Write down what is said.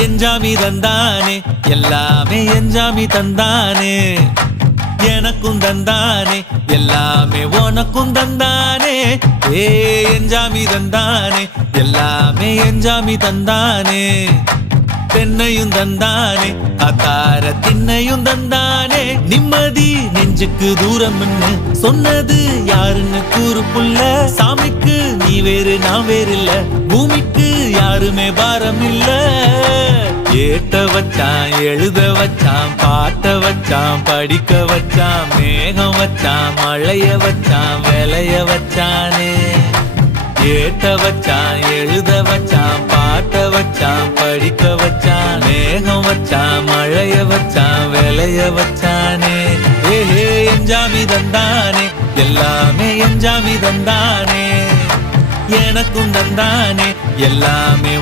எஞ்சாமி தந்தானே எல்லாமே எஞ்சாமி தந்தானே எனக்கும் தந்தானே எல்லாமே உனக்கும் தந்தானே ஏ எஞ்சாமி தந்தானே எல்லாமே எஞ்சாமி தந்தானே தென்னையும் தந்தானே அத்தார திண்ணையும் தந்தானே நிம்மதி நெஞ்சுக்கு தூரம் சொன்னது யாருன்னு கூறு புள்ள சாமிக்கு நீ வேறு நான் வேறு இல்ல பூமிக்கு யாருமே பாரம் இல்ல ஏட்ட வச்சான் எழுத வச்சான் பாட்ட வச்சான் படிக்க வச்சான் மேகம் வச்சான் மழைய வச்சான் விளைய வச்சானே ஏட்ட வச்சான் எழுத வச்சான் பாட்ட வச்சான் படிக்க வச்சான் மேகம் வச்சான் மழைய வச்சான் விளைய வச்சானே ஏஹே எஞ்சாமி தந்தானே எல்லாமே எஞ்சாமி தந்தானே எனக்கும் தந்தானே எல்லாமே